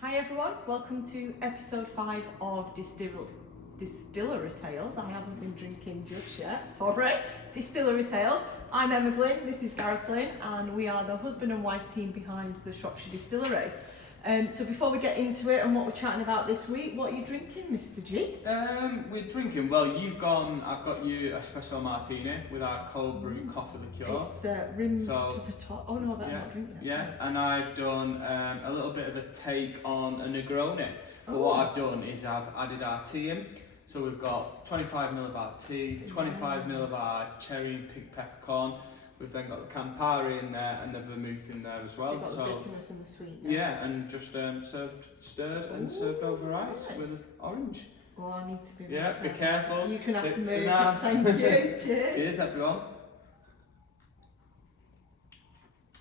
Hi everyone, welcome to episode 5 of Distillery Tails. I haven't been drinking just yet, sorry. Distillery Tails. I'm Emma Glynn, this is Gareth Glynn, and we are the husband and wife team behind the Shropshire Distillery. So before we get into it and what we're chatting about this week, what are you drinking, Mr. G? We're drinking, well, I've got you espresso martini with our cold brew coffee liqueur. It's rimmed to the top. Oh no, I better not drink that. Yeah, sorry. and I've done a little bit of a take on a Negroni. But what I've done is I've added our tea in. So we've got 25ml of our tea, 25ml of our cherry and pink peppercorn. We've then got the Campari in there and the vermouth in there as well. So you've got the bitterness and the sweetness. Yeah, and just stirred and served over ice with orange. Oh, I need to be be careful. You can have to Tips move. and Thank you. Cheers. Cheers, everyone.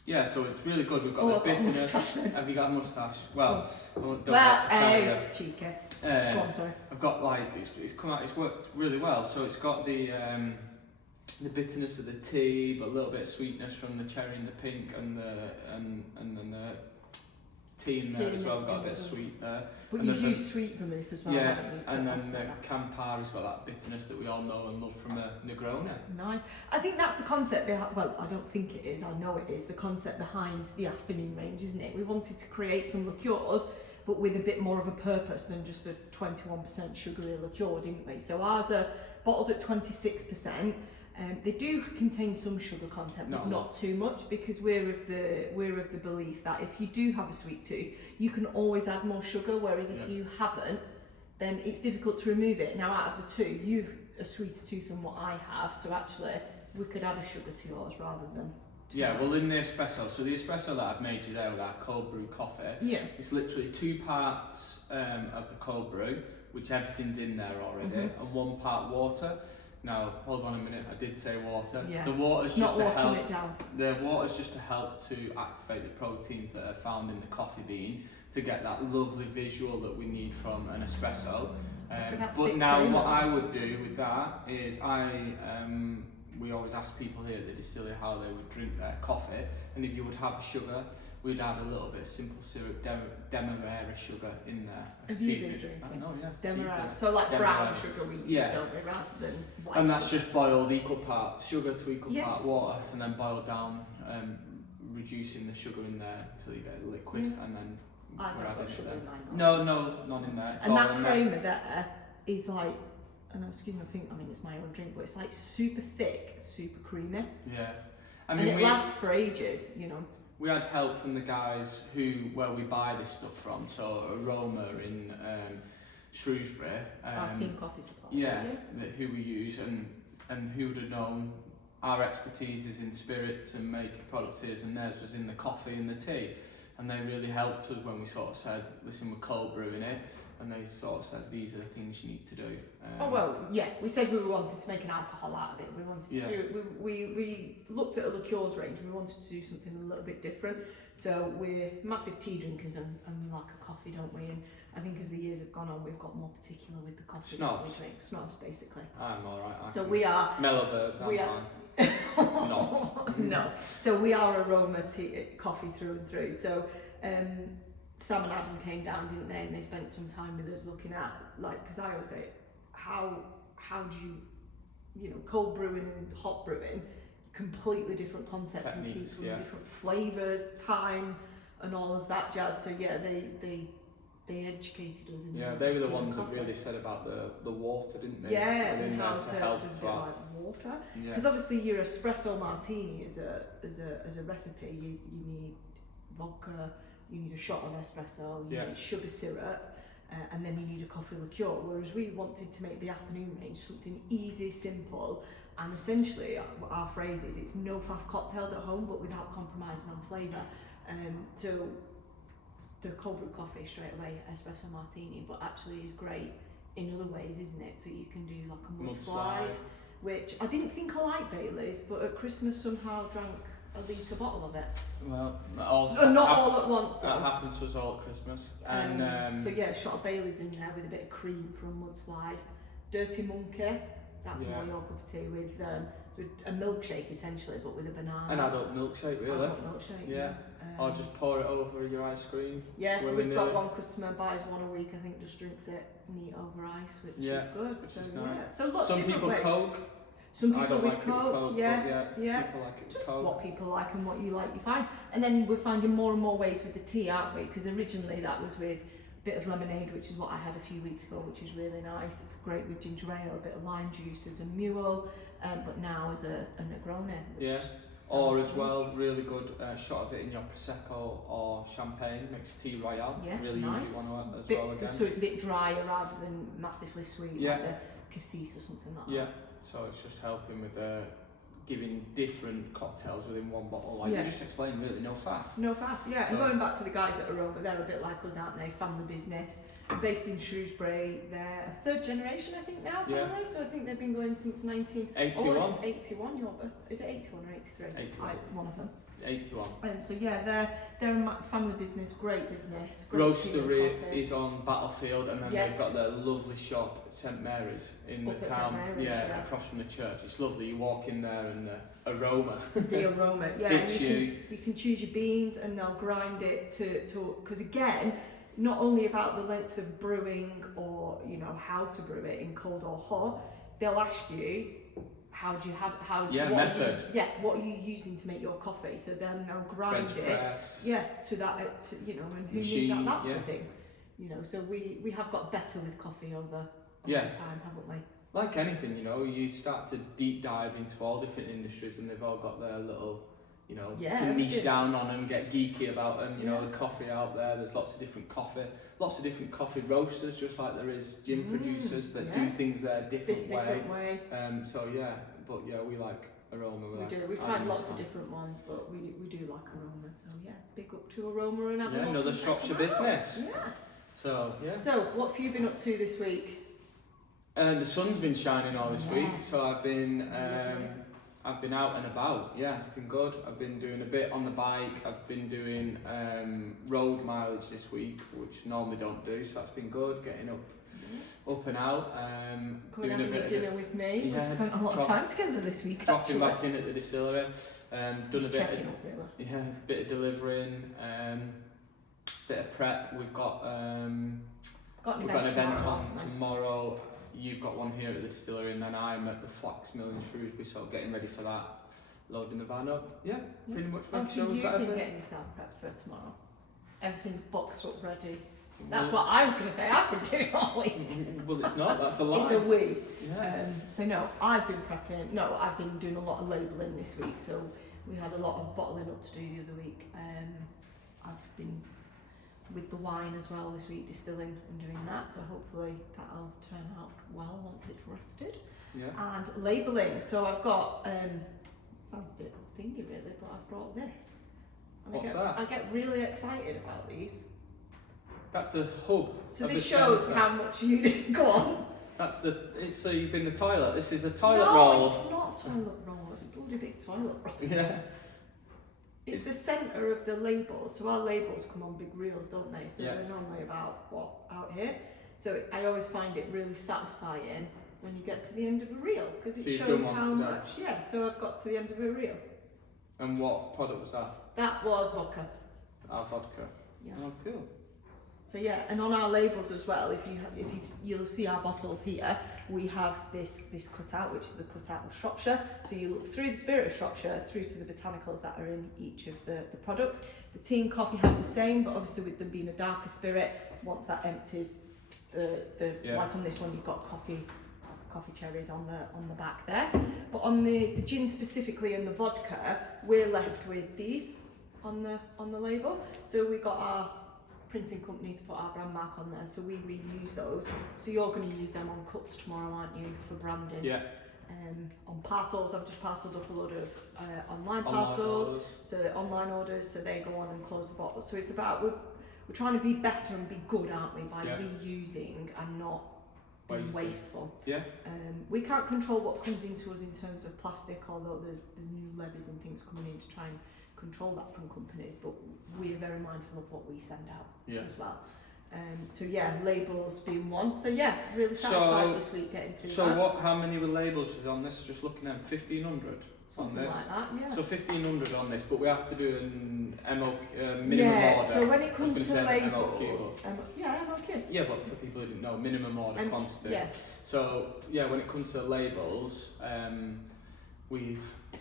Yeah, so it's really good. We've got the bitterness. Have you got a moustache? Well, cheeky. Go on, sorry. I've got it's come out. It's worked really well. So it's got the bitterness of the tea, but a little bit of sweetness from the cherry and the pink, and then the tea in there as well. Got a bit of sweet there. But you've used sweet vermouth as well, haven't you? And then the Campari's got that bitterness that we all know and love from a Negroni. Nice. I think that's the concept behind, well, I don't think it is, I know it is, the concept behind the afternoon range, isn't it? We wanted to create some liqueurs, but with a bit more of a purpose than just a 21% sugary liqueur, didn't we? So ours are bottled at 26%. They do contain some sugar content, but not too much, because we're of the belief that if you do have a sweet tooth, you can always add more sugar. Whereas if you haven't, then it's difficult to remove it. Now, out of the two, you've a sweeter tooth than what I have, so actually we could add a sugar to yours rather than. Well, in the espresso, so the espresso that I've made you there with that cold brew coffee, it's literally 2 parts of the cold brew, which everything's in there already, and 1 part water. Now, hold on a minute, I did say water. Yeah. The water's it's just not to help. It down. The water's just to help to activate the proteins that are found in the coffee bean to get that lovely visual that we need from an espresso. But now what I would do with that is we always ask people here at the distillery how they would drink their coffee, and if you would have sugar, we'd add a little bit of simple syrup, demerara sugar in there. Have you been drinking? I don't know, yeah. Demerara, so like brown sugar we use, don't we, rather than white and that's just boiled equal parts sugar to equal part water, and then boiled down, reducing the sugar in there until you get a liquid, and then we're adding sugar in there. No, none in there. And that creamer there is like, and excuse me, I mean it's my own drink, but it's like super thick, super creamy. Yeah. And it lasts for ages, you know. We had help from the guys where we buy this stuff from, so Aroma in Shrewsbury. Our team coffee supply. Who we use, and who would have known our expertise is in spirits and making products here, and theirs was in the coffee and the tea. And they really helped us when we sort of said, listen, we're cold brewing it. And they sort of said, these are the things you need to do. We said we wanted to make an alcohol out of it. We wanted to do it. We looked at a liqueurs range. We wanted to do something a little bit different. So we're massive tea drinkers and we like a coffee, don't we? And I think as the years have gone on, we've got more particular with the coffee that we drink. Snobs, basically. I'm alright. So we are... Mellow birds, I'm fine. Not. No. So we are Aroma coffee through and through. So... Sam and Adam came down, didn't they? And they spent some time with us looking at, like, because I always say, how do you know, cold brewing and hot brewing, completely different concepts and keep different flavours, time, and all of that jazz. So yeah, they educated us. They were the ones that really said about the water, didn't they? Yeah, and how to help as well. Like water, because obviously your espresso martini as a recipe, you need vodka. You need a shot of espresso, you need sugar syrup, and then you need a coffee liqueur. Whereas we wanted to make the afternoon range something easy, simple, and essentially our phrase is it's no faff cocktails at home, but without compromising on flavour. So the cold brew coffee straight away, espresso martini, but actually is great in other ways, isn't it? So you can do like a mudslide, which I didn't think I liked Baileys, but at Christmas somehow drank a litre bottle of it. Well, not all at once. That happens to us all at Christmas. So yeah, a shot of Baileys in there with a bit of cream for a mudslide. Dirty Monkey, That's more your cup of tea with a milkshake essentially, but with a banana. An adult milkshake, really. Adult milkshake. Yeah. Or just pour it over your ice cream. Yeah, we've got one customer buys one a week. I think just drinks it neat over ice, which is good. Which so is nice. So lots Some of different people ways. Coke. Some people I don't with like Coke, Coke, yeah. People like it with just Coke. what people like and what you like, you find. And then we're finding more and more ways with the tea, aren't we? Because originally that was with a bit of lemonade, which is what I had a few weeks ago, which is really nice. It's great with ginger ale, a bit of lime juice as a mule, but now as a Negroni. Or as well, really good shot of it in your Prosecco or Champagne, mixed tea royale. Yeah, really nice. easy one as well again. So it's a bit drier rather than massively sweet, like the cassis or something like that. Yeah, so it's just helping with giving different cocktails within one bottle. Like you just explained, really, no faff. No faff, yeah. So, and going back to the guys at Aroma, they're a bit like us, aren't they? Family business, based in Shrewsbury. They're a third generation, I think, now, family. So I think they've been going since 1981. 81, your birth. Is it 81 or 83? 81. One of them. 81. So yeah, they're a family business, great business. Great Roastery is on Battlefield, and then they've got their lovely shop at St Mary's in the town. Across from the church. It's lovely. You walk in there and the aroma. The aroma, yeah. It's you can choose your beans, and they'll grind it to because again, not only about the length of brewing or how to brew it in cold or hot, they'll ask you. What are you using to make your coffee? So then they'll grind French press. To that, and who Machine, knew that's a thing, So we have got better with coffee over time, haven't we? Like anything, you start to deep dive into all different industries, and they've all got their little, can niche down on them, get geeky about them. The coffee out there. There's lots of different coffee roasters, just like there is gin producers that do things their different way. We like Aroma. We do. We've tried lots of different ones, but we do like Aroma. So big up to Aroma and have a look. Another Shropshire business. Yeah. So what have you been up to this week? The sun's been shining all this week, so I've been out and about. Yeah, it's been good. I've been doing a bit on the bike. I've been doing road mileage this week, which normally don't do. So that's been good. Getting up and out. Coming doing a bit dinner with me. We've spent a lot of time together this week. Dropping back in at the distillery. Done just a bit. Checking up, really. Yeah, a bit of delivering. Bit of prep. We've got an event on tomorrow. You've got one here at the distillery, and then I'm at the flax mill in Shrewsbury, so getting ready for that, loading the van up. Yeah. Pretty much. So you've been getting yourself prepped for tomorrow. Everything's boxed up ready. That's what I was going to say. I've been doing all week. Well, it's not. That's a lie. It's a we. Yeah. I've been prepping. No, I've been doing a lot of labelling this week. So we had a lot of bottling up to do the other week. I've been with the wine as well this week, distilling and doing that. So hopefully that'll turn out well once it's rested. Yeah. And labelling. So I've got. Sounds a bit thingy really, but I've brought this. And What's that? I get really excited about these. That's the hub. So this shows how much you go on. So you've been the toilet. This is a toilet roll. No, it's not a toilet roll. It's a bloody big toilet roll. Yeah. It's the centre of the labels. So our labels come on big reels, don't they? So they're normally about out here. So I always find it really satisfying when you get to the end of a reel because it shows how much. Yeah. So I've got to the end of a reel. And what product was that? That was vodka. Our vodka. Yeah. Oh, cool. So and on our labels as well, you'll see our bottles here. We have this cutout, which is the cutout of Shropshire. So you look through the spirit of Shropshire through to the botanicals that are in each of the products. The tea and coffee have the same, but obviously with them being a darker spirit, once that empties, like on this one, you've got coffee cherries on the back there. But on the gin specifically and the vodka, we're left with these on the label. So we got our printing company to put our brand mark on there, so we reuse those. So you're going to use them on cups tomorrow, aren't you, for branding? Yeah. On parcels, I've just parcelled up a load of online parcels. So the online orders, so they go on and close the bottle. So it's about we're trying to be better and be good, aren't we, by reusing and not being wasteful. Yeah. We can't control what comes into us in terms of plastic, although there's new levies and things coming in to try and control that from companies, but we're very mindful of what we send out as well. So yeah, labels being one. So yeah, really satisfied this week getting through that. So how many were labels was on this? Just looking at 1,500 Something on this. like that, yeah. So 1,500 on this, but we have to do an minimum order. So when it comes to labels, MOQ. MOQ. Yeah, but for people who didn't know, minimum order quantity. Yeah. So yeah, when it comes to labels,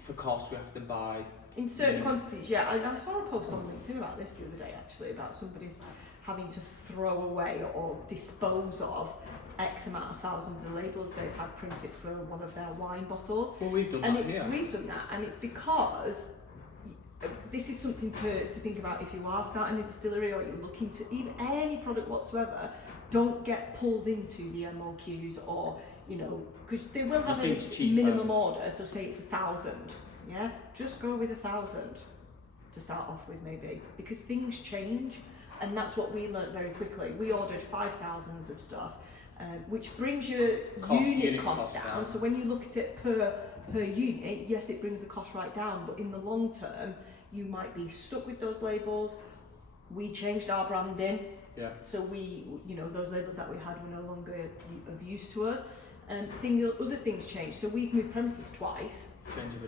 for cost we have to buy in certain quantities. Yeah, I saw a post on LinkedIn about this the other day actually, about somebody's having to throw away or dispose of X amount of thousands of labels they've had printed for one of their wine bottles. Well, we've done and that here. We've done that, and it's because this is something to think about if you are starting a distillery or you're looking to even any product whatsoever. Don't get pulled into the MOQs or, because they will have a minimum order, so say it's 1,000, yeah? Just go with 1,000 to start off with maybe, because things change, and that's what we learned very quickly. We ordered 5,000 of stuff, which brings your unit cost down. So when you look at it per unit, yes, it brings the cost right down, but in the long term, you might be stuck with those labels. We changed our branding. Yeah. So those labels that we had were no longer of use to us. Other things changed. So we've moved premises twice. Change of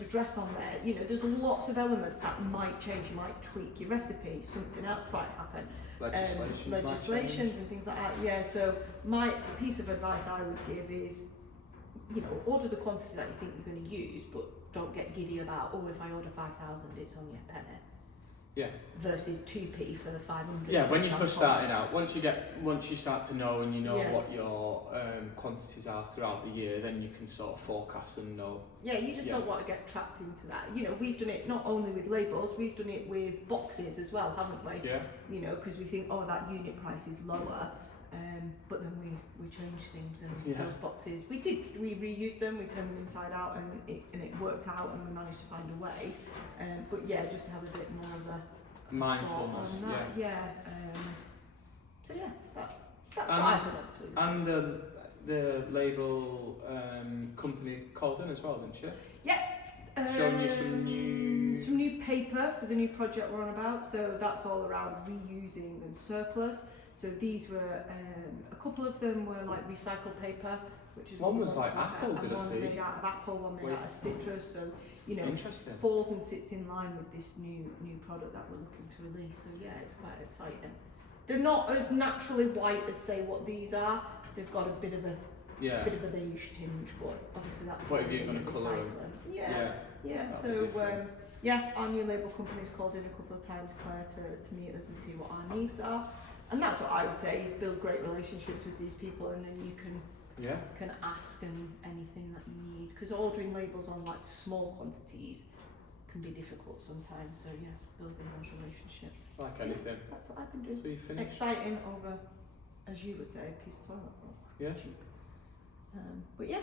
address on there. There's lots of elements that might change. You might tweak your recipe. Something else might happen. Legislations and things like that. Yeah. So my piece of advice I would give is, order the quantity that you think you're going to use, but don't get giddy about, if I order 5,000, it's only a penny. Yeah. Versus 2p for the 500. Yeah, when you're first starting out, once you start to know and you know what your quantities are throughout the year, then you can sort of forecast and know. Yeah, you just don't want to get trapped into that. We've done it not only with labels, we've done it with boxes as well, haven't we? Yeah. Because we think, that unit price is lower, but then we changed things and those boxes, we reused them, we turned them inside out, and it worked out, and we managed to find a way. But yeah, just to have a bit more of a mindfulness. On that. Yeah. So yeah, that's what I've done up to. And the label company called in as well, didn't she? Yeah. Showing you some new paper for the new project we're on about. So that's all around reusing and surplus. So these were a couple of them were like recycled paper, which is one was like apple. Did I see? One made out of apple, one made out of citrus. So it falls and sits in line with this new product that we're looking to release. So yeah, it's quite exciting. They're not as naturally white as say what these are. They've got a bit of a beige tinge, but obviously that's what you're going to colour them. Yeah. So our new label company's called in a couple of times, Claire, to meet us and see what our needs are. And that's what I would say, is build great relationships with these people, and then you can ask and anything that you need. Because ordering labels on like small quantities can be difficult sometimes. So yeah, building those relationships. Like anything. That's what I've been doing. So you finished? Exciting over, as you would say, a piece of toilet roll. Yeah. Cheap. But yeah.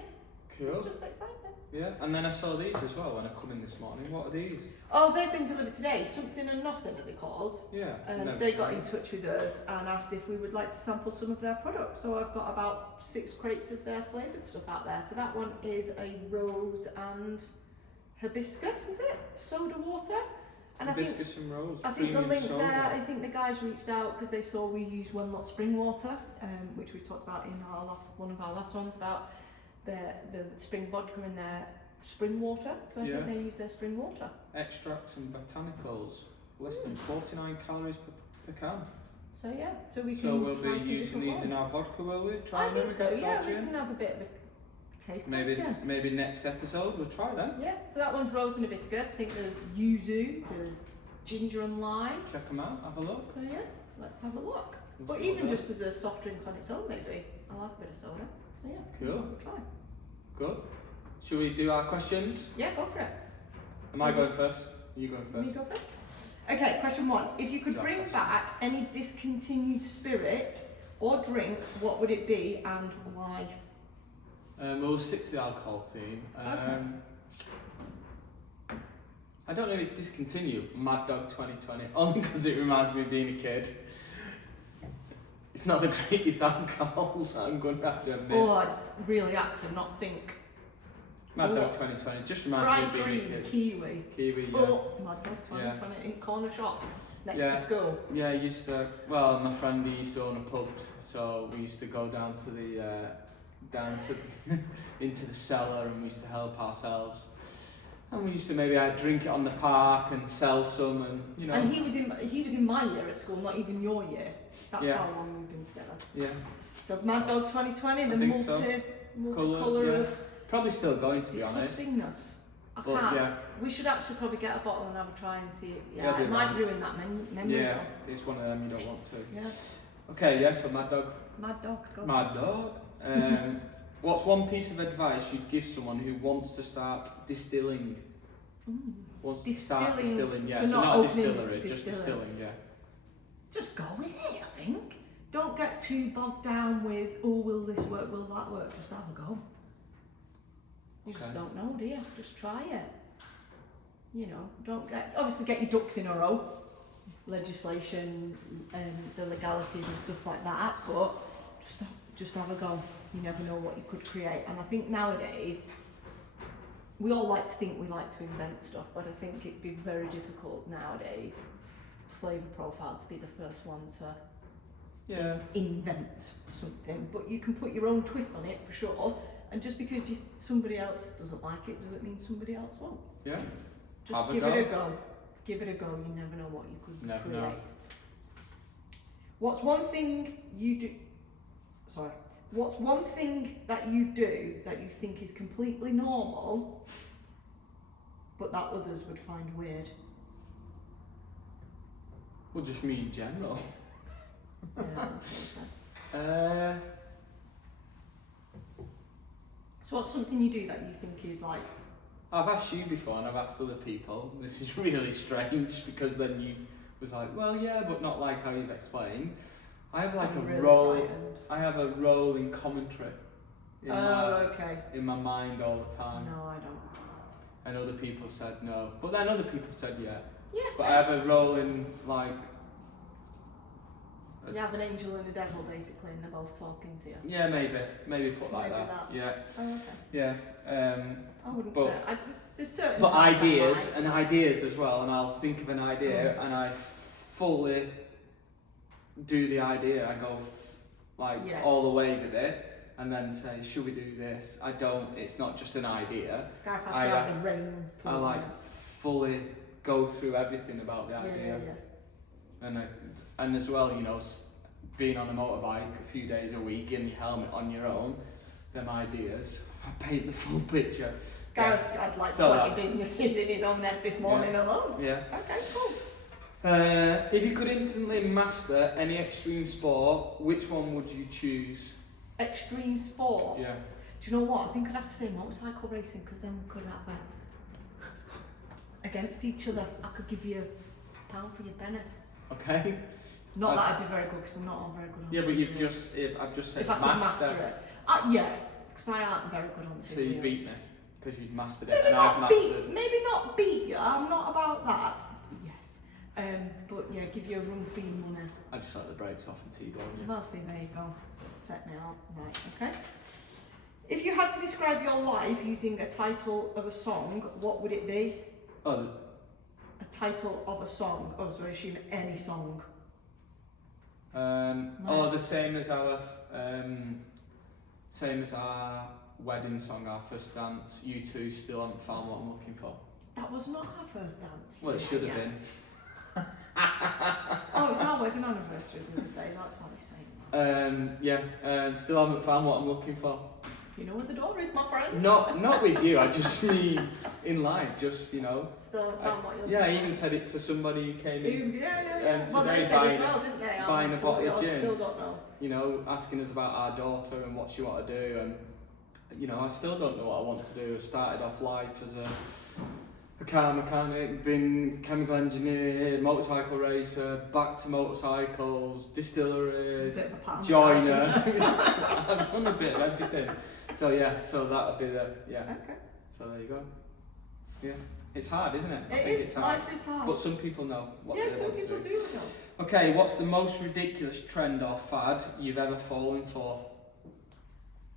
Cool. It's just exciting. Yeah, and then I saw these as well when I come in this morning. What are these? Oh, they've been delivered today. Something and Nothing are they called? Yeah. They got in touch with us and asked if we would like to sample some of their products. So I've got about 6 crates of their flavoured stuff out there. So that one is a rose and hibiscus, is it? Soda water. And hibiscus and rose. I think the link soda. There. I think the guys reached out because they saw we use one lot spring water, which we talked about in one of our last ones about the spring vodka in their spring water. So I think they use their spring water. Extracts and botanicals, less than 49 calories per can. So yeah, so we can. So we'll be using these in our vodka, will we? Try them. I think so. Yeah, we can have a bit of a taste. Maybe next episode we'll try them. Yeah. So that one's rose and hibiscus. I think there's yuzu, there's ginger and lime. Check them out. Have a look. So yeah, let's have a look. But even just as a soft drink on its own, maybe. I like a bit of soda. So yeah. Cool. We'll try. Good. Should we do our questions? Yeah, go for it. Am I going first? You going first? Me go first? Okay, question 1. If you could bring back any discontinued spirit or drink, what would it be and why? We'll stick to the alcohol theme. I don't know if it's discontinued. Mad Dog 2020, only because it reminds me of being a kid. It's not the greatest alcohol, I'm going to have to admit. Oh, I really had to not think Mad Dog 2020. Just reminds me of being a kid. Kiwi, yeah. Oh, Mad Dog 2020 in corner shop next to school. Yeah, I used to. Well, my friend he used to own a pub, so we used to go down to the into the cellar, and we used to help ourselves. And we used to maybe drink it on the park and sell some, and you know. And he was in my year at school, not even your year. That's how long we've been together. Yeah. So Mad Dog 2020, the multicolour of. Probably still going, to be honest. Disgustingness. I can't. We should actually probably get a bottle and have a try and see it. Yeah, it might ruin that memory. Yeah, it's one of them you don't want to. Yeah. Okay, yeah, so Mad Dog. Mad Dog, go. Mad Dog. What's one piece of advice you'd give someone who wants to start distilling? Wants to start distilling, yeah. So not a distillery, just distilling, yeah. Just go with it, I think. Don't get too bogged down with, will this work, will that work? Just have a go. You just don't know, do you? Just try it. You know, obviously get your ducks in a row. Legislation and the legalities and stuff like that, but just have a go. You never know what you could create. And I think nowadays, we all like to think we like to invent stuff, but I think it'd be very difficult nowadays, flavour profile, to be the first one to invent something. But you can put your own twist on it for sure. And just because somebody else doesn't like it, doesn't mean somebody else won't. Yeah. Just give it a go. Give it a go. You never know what you could create. Know. What's one thing you do? Sorry. What's one thing that you do that you think is completely normal, but that others would find weird? Well, just me in general. So what's something you do that you think is like... I've asked you before and I've asked other people. This is really strange because then you was like, well, yeah, but not like how you've explained. I have like I have a role in commentary. In my mind all the time. No, I don't. And other people have said no. But then other people said yeah. Yeah. But I have a role in like... You have an angel and a devil basically, and they're both talking to you. Yeah, maybe put like that. Yeah. Oh, okay. Yeah. I wouldn't say. There's certain. But ideas as well, and I'll think of an idea and I fully do the idea. I go all the way with it, and then say, should we do this? I don't. It's not just an idea. Gareth has to have the reins. I fully go through everything about the idea. Yeah. And as well, you know, being on a motorbike a few days a week in your helmet on your own, them ideas, I paint the full picture. Gareth had 20 businesses in his own head this morning alone. Yeah. Okay, cool. If you could instantly master any extreme sport, which one would you choose? Extreme sport? Yeah. Do you know what? I think I'd have to say motorcycle racing, because then we could have against each other. I could give you £1 for your penny. Okay. Not that I'd be very good, because I'm not very good on but I've just said if I could master it. Yeah, because I aren't very good on So you beat me, because you'd mastered it, and I've mastered. Maybe not beat you, I'm not about that. Yes. But yeah, give you a run for your money. I just let the brakes off and T-bone you. Well, see, there you go. Set me out. Right, okay. If you had to describe your life using a title of a song, what would it be? A title of a song. Oh, so I assume any song. The same as our wedding song, our first dance. You two still haven't found what I'm looking for. That was not our first dance. Well, it should have been. Oh, it's our wedding anniversary the other day. That's what he's saying. Still haven't found what I'm looking for. You know where the door is, my friend. Not with you. I just mean in life. Just Still haven't found what you're. Yeah, I even said it to somebody who came in. Well, they said as well, didn't they? Buying a bottle of gin. Still don't know. You know, asking us about our daughter and what she want to do, and you know, I still don't know what I want to do. I started off life as a car mechanic, been chemical engineer, motorcycle racer, back to motorcycles, distillery, joiner. I've done a bit of everything. So that would be Okay. So there you go. Yeah. It's hard, isn't it? It's hard. Life is hard. But some people know what they want to do. Yeah, some people do know. Okay, what's the most ridiculous trend or fad you've ever fallen for?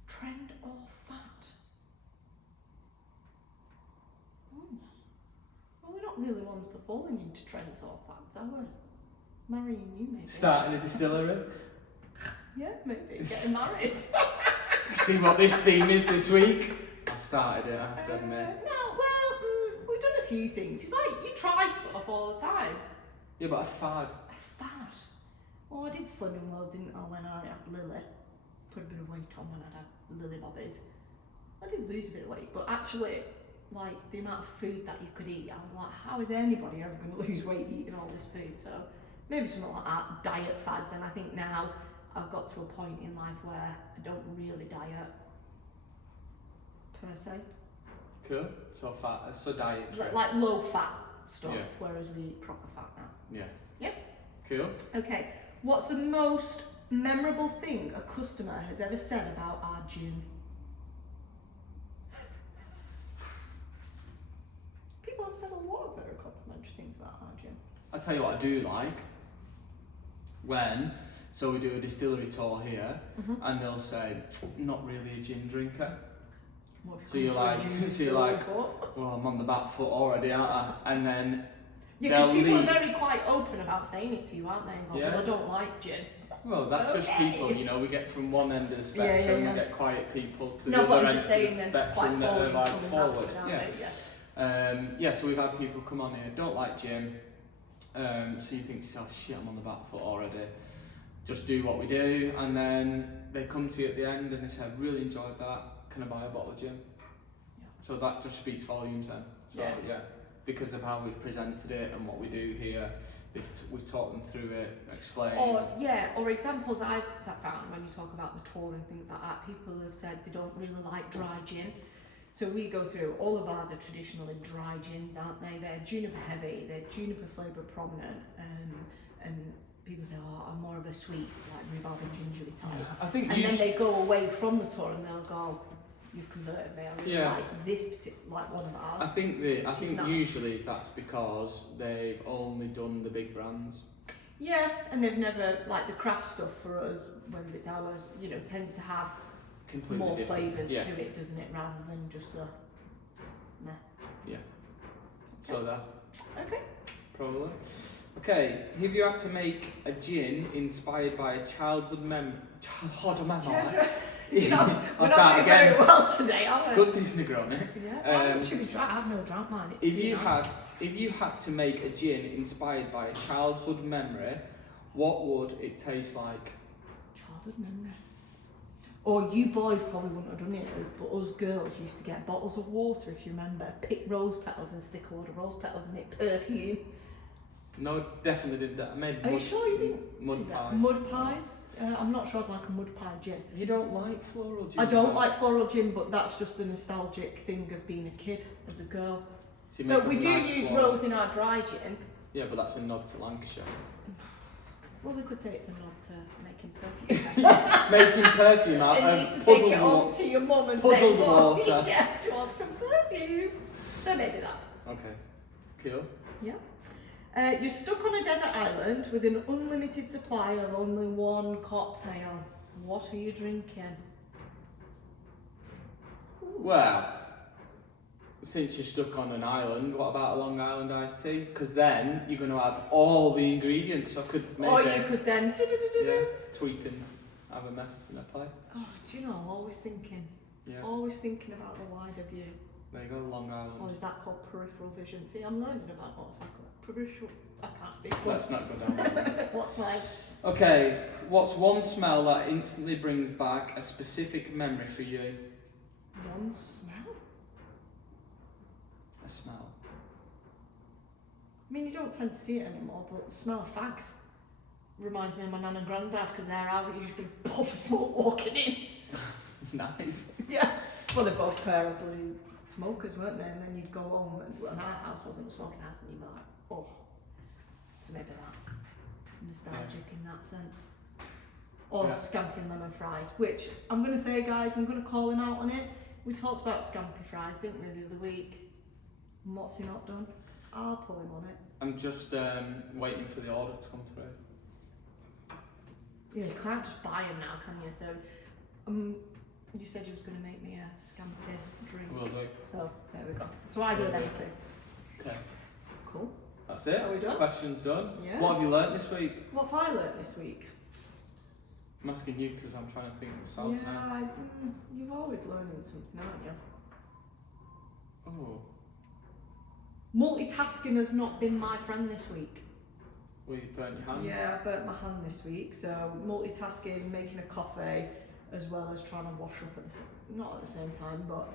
Trend or fad? really ones for falling into trends or fads, are we? Marrying you, maybe. Starting a distillery. Yeah, maybe. Getting married. See what this theme is this week. I started it, I have to admit. We've done a few things. It's like, you try stuff all the time. Yeah, but a fad. A fad? Oh, I did Slimming World, didn't I, when I had Lily? Put a bit of weight on when I had Lily Bobbies. I did lose a bit of weight, but actually, like, the amount of food that you could eat, I was like, how is anybody ever going to lose weight eating all this food? So maybe something like that, diet fads. And I think now I've got to a point in life where I don't really diet, per se. Cool. So dietary. Like low fat stuff, Yeah. whereas we eat proper fat now. Yeah. Yeah. Cool. Okay, what's the most memorable thing a customer has ever said about our gin? People have said a lot of very complimentary things about our gin. I'll tell you what I do like. So we do a distillery tour here, and they'll say, not really a gin drinker. So you're like, well, I'm on the back foot already, aren't I? And then because people are very quite open about saying it to you, aren't they? Like, well, I don't like gin. Well, that's just people, you know. We get from one end of the spectrum, we get quiet people to the other end of the spectrum that are like forward. So we've had people come on here, don't like gin. So you think to yourself, shit, I'm on the back foot already. Just do what we do, and then they come to you at the end and they say, I've really enjoyed that. Can I buy a bottle of gin? Yeah. So that just speaks volumes then. So because of how we've presented it and what we do here, we've taught them through it, explained. Or examples I've found when you talk about the tour and things like that, people have said they don't really like dry gin. So we go through, all of ours are traditionally dry gins, aren't they? They're juniper heavy, they're juniper flavour prominent, and people say, oh, I'm more of a sweet, like rhubarb and gingery type. Then they go away from the tour and they'll go, you've converted me, I really like this particular, like one of ours. I think usually that's because they've only done the big brands. Yeah, and they've never, like the craft stuff for us, whether it's ours, you know, tends to have completely more flavours to it, doesn't it, rather than just a meh. Yeah. Okay. So that. Okay. Probably. Okay, have you had to make a gin inspired by a childhood memory? I'll start again. Very well today, it's good this Negroni. Yeah, should be dry. I have no drought mine. If you had to make a gin inspired by a childhood memory, what would it taste like? Childhood memory. Or you boys probably wouldn't have done it, but us girls used to get bottles of water, if you remember, pick rose petals and stick a load of rose petals and make perfume. No, definitely did that. I made Are you sure you didn't? Mud pies. Mud pies? I'm not sure I'd like a mud pie gin. You don't like floral gin? I don't like floral gin, but that's just a nostalgic thing of being a kid as a girl. So we do use rose in our dry gin. Yeah, but that's a nod to Lancashire. Well, we could say it's a nod to making perfume. Making perfume out and of you used to take it home to your mum and say, water. Yeah, do you want some perfume? So maybe that. Okay. Cool. Yeah. You're stuck on a desert island with an unlimited supply of only one cocktail. What are you drinking? Ooh. Well, since you're stuck on an island, what about a Long Island iced tea? Because then you're going to have all the ingredients. So I could maybe... Or you could then... tweak and have a mess in a plate. Oh, do you know, always thinking. Yeah. Always thinking about the wider view. There you go, Long Island. Or is that called peripheral vision? See, I'm learning about what's like peripheral... I can't speak. Let's not go down that. What's like... Okay, what's one smell that instantly brings back a specific memory for you? One smell? A smell. I mean, you don't tend to see it anymore, but the smell of fags reminds me of my nan and granddad, because they're out with usually puff of smoke walking in. Nice. Yeah. Well, they're both pair of bloody smokers, weren't they? And then you'd go home, and our house wasn't a smoking house, and you'd be like, oh. So maybe that. Nostalgic in that sense. Or scampi and lemon fries, which I'm going to say, guys, I'm going to call him out on it. We talked about scampi fries, didn't we, the other week? And what's he not done? I'll pull him on it. I'm just waiting for the order to come through. Yeah, you can't just buy them now, can you? So, you said you was going to make me a scampi drink. Will do. So, there we go. So I do them too. Okay. Cool. That's it. Are we done? Questions done. Yeah. What have you learnt this week? What have I learnt this week? I'm asking you because I'm trying to think of myself now. You've always learning something, aren't you? Oh. Multitasking has not been my friend this week. Well, you burnt your hand? Yeah, I burnt my hand this week. So multitasking, making a coffee, as well as trying to wash up not at the same time, but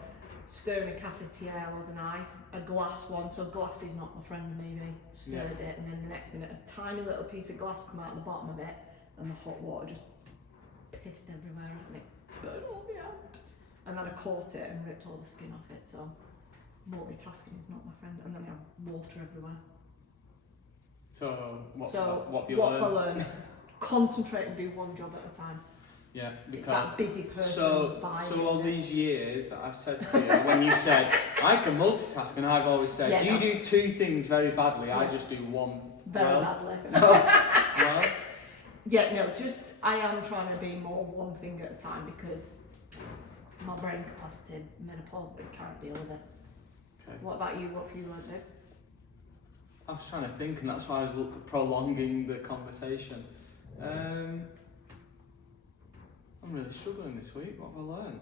stirring a cafetiere wasn't I. A glass one, so glass is not my friend maybe. Stirred it, and then the next minute a tiny little piece of glass come out of the bottom of it, and the hot water just pissed everywhere and it burned all my hand. And then I caught it and ripped all the skin off it, so multitasking is not my friend. And then I have water everywhere. So what have you what learned? have I learned? Concentrate and do one job at a time. Yeah, because it's that busy person vibe. So all these years that I've said to you, when you said I can multitask, and I've always said you do two things very badly. I just do one very badly. Well, yeah, no, just I am trying to be more one thing at a time because my brain capacity, menopause, can't deal with it. Okay. What about you? What have you learned? I was trying to think, and that's why I was prolonging the conversation. I'm really struggling this week. What have I learned?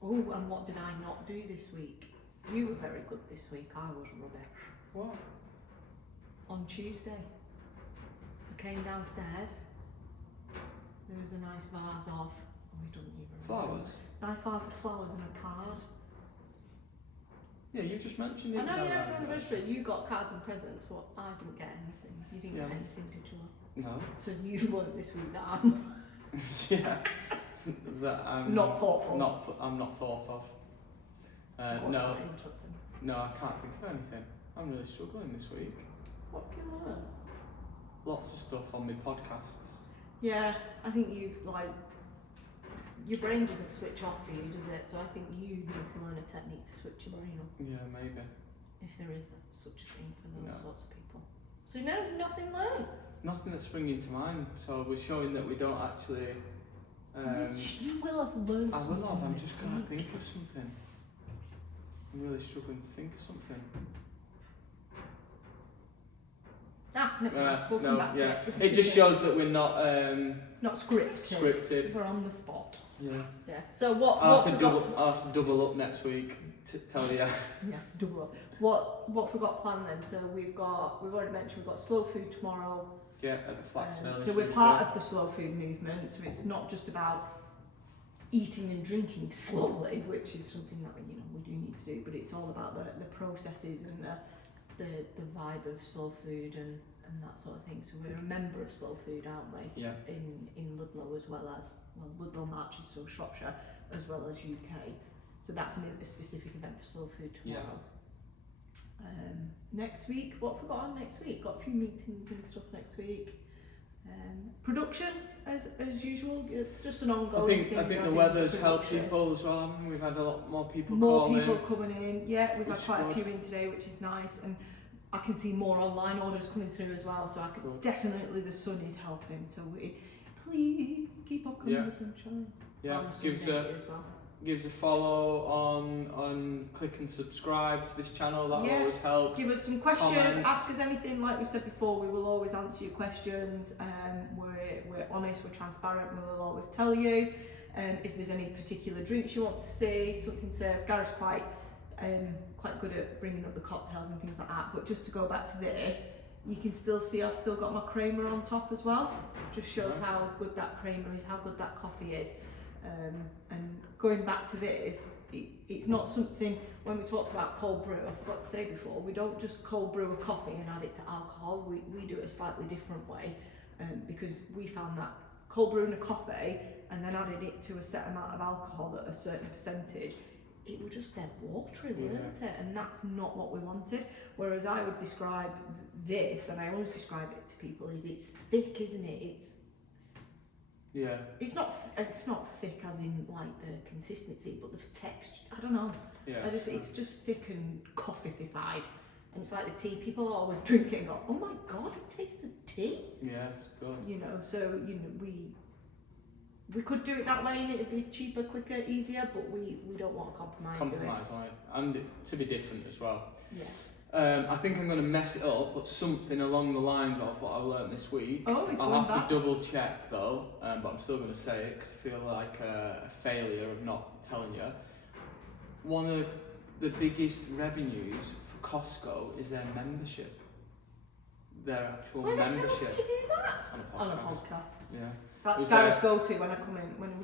Oh, and what did I not do this week? You were very good this week. I was rubbish. What? On Tuesday, I came downstairs. There was a nice vase of. We don't even Flowers. Nice vase of flowers and a card. Yeah, you just mentioned it. I know, yeah, from anniversary. You got cards and presents. Well, I didn't get anything. You didn't get anything, did you? No. So you've learnt this week that I'm yeah. That I'm not thoughtful. I'm not thought of. No, I can't think of anything. I'm really struggling this week. What have you learned? Lots of stuff on my podcasts. Yeah, I think your brain doesn't switch off for you, does it? So I think you need to learn a technique to switch your brain off. Yeah, maybe. If there is such a thing for those sorts of people. So no, nothing learned. Nothing that's springing to mind. So we're showing that we don't actually. You will have learned something. I will have. I'm just going to think of something. I'm really struggling to think of something. Never mind. We'll come back to it. It just shows that we're not scripted. We're on the spot. Yeah. Yeah. So what? I'll have to double up next week to tell you. Yeah, double up. What have we got planned then? So we've already mentioned we've got slow food tomorrow. Yeah, at the Flats Mill. So we're part of the slow food movement. So it's not just about eating and drinking slowly, which is something that we do need to do, but it's all about the processes and the vibe of slow food and that sort of thing. So we're a member of slow food, aren't we? Yeah. In Ludlow as well as Ludlow Marches, so Shropshire as well as UK. So that's a specific event for slow food tomorrow. Yeah. Next week, what have we got on next week? Got a few meetings and stuff next week. Production, as usual, it's just an ongoing thing. I think the weather's helped people as well. We've had a lot more people coming in. Yeah, we've had quite a few in today, which is nice, and I can see more online orders coming through as well. So definitely the sun is helping. So please keep on coming, the sunshine. Yeah, gives a follow on click and subscribe to this channel. That always helps. Give us some questions, ask us anything. Like we said before, we will always answer your questions. We're honest, we're transparent, we will always tell you. If there's any particular drinks you want to see, something served. Gareth's quite good at bringing up the cocktails and things like that. But just to go back to this, you can still see I've still got my creamer on top as well. Just shows how good that creamer is, how good that coffee is. And going back to this, it's not something, when we talked about cold brew, I forgot to say before, we don't just cold brew a coffee and add it to alcohol. We do it a slightly different way, because we found that cold brewing a coffee and then adding it to a set amount of alcohol at a certain percentage, it was just dead watery, weren't it? And that's not what we wanted. Whereas I would describe this, and I always describe it to people, is it's thick, isn't it? It's not thick as in like the consistency, but the texture, I don't know. It's just thick and coffeeified. And it's like the tea, people always drink it and go, oh my god, it tastes of tea. Yeah, it's good. So we could do it that way and it'd be cheaper, quicker, easier, but we don't want to compromise on it. And to be different as well. Yeah. I think I'm going to mess it up, but something along the lines of what I learnt this week. Oh, I'll have to double check though, but I'm still going to say it because I feel like a failure of not telling you. One of the biggest revenues for Costco is their membership. Their actual membership. Where the hell did you hear that? On a podcast. On a podcast. Yeah. That's Sarah's go-to when we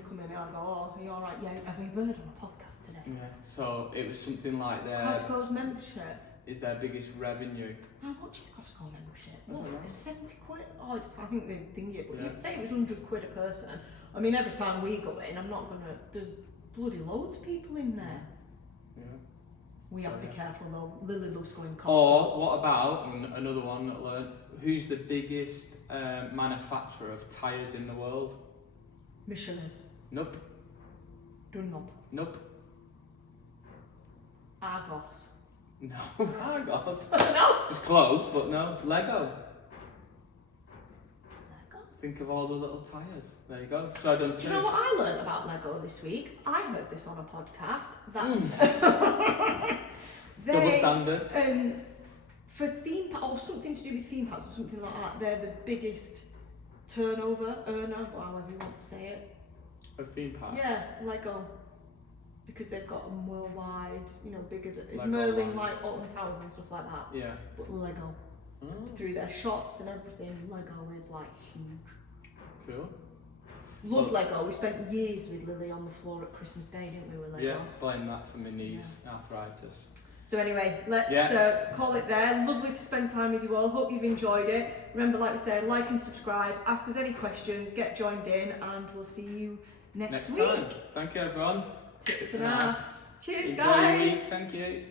come in. I go, oh, are you alright? Yeah, have you heard on a podcast today? Yeah. So it was something like their Costco's membership is their biggest revenue. How much is Costco membership? I don't know. It's 70 quid? Oh, I think they think it, but Yeah. you'd say it was 100 quid a person. I mean, every time we go in, I'm not gonna, there's bloody loads of people in there. Yeah. We have to be careful though. Lily loves going Costco. Or what about, another one that I learned, who's the biggest manufacturer of tyres in the world? Michelin. Nope. Dunlop. Nope. Argos. No. Argos. No! It's close, but no. Lego. Lego. Think of all the little tyres. There you go. So I don't. Do you know what I learned about Lego this week? I heard this on a podcast. That Double standards. For theme park or something to do with theme parks or something like that, they're the biggest turnover earner, however you want to say it. Of theme parks. Yeah, Lego. Because they've got them worldwide, bigger than it's Lego Merlin, line. like Alton Towers and stuff like that. Yeah. But Lego. Through their shops and everything, Lego is like huge. Cool. Love Lego. We spent years with Lily on the floor at Christmas Day, didn't we, with Lego? Yeah, blame that for my knees arthritis. So anyway, let's call it there. Lovely to spend time with you all. Hope you've enjoyed it. Remember, like we said, like and subscribe. Ask us any questions. Get joined in, and we'll see you next week. Time. Thank you, everyone. Tits and ass. Cheers, Enjoy guys. your week. Thank you.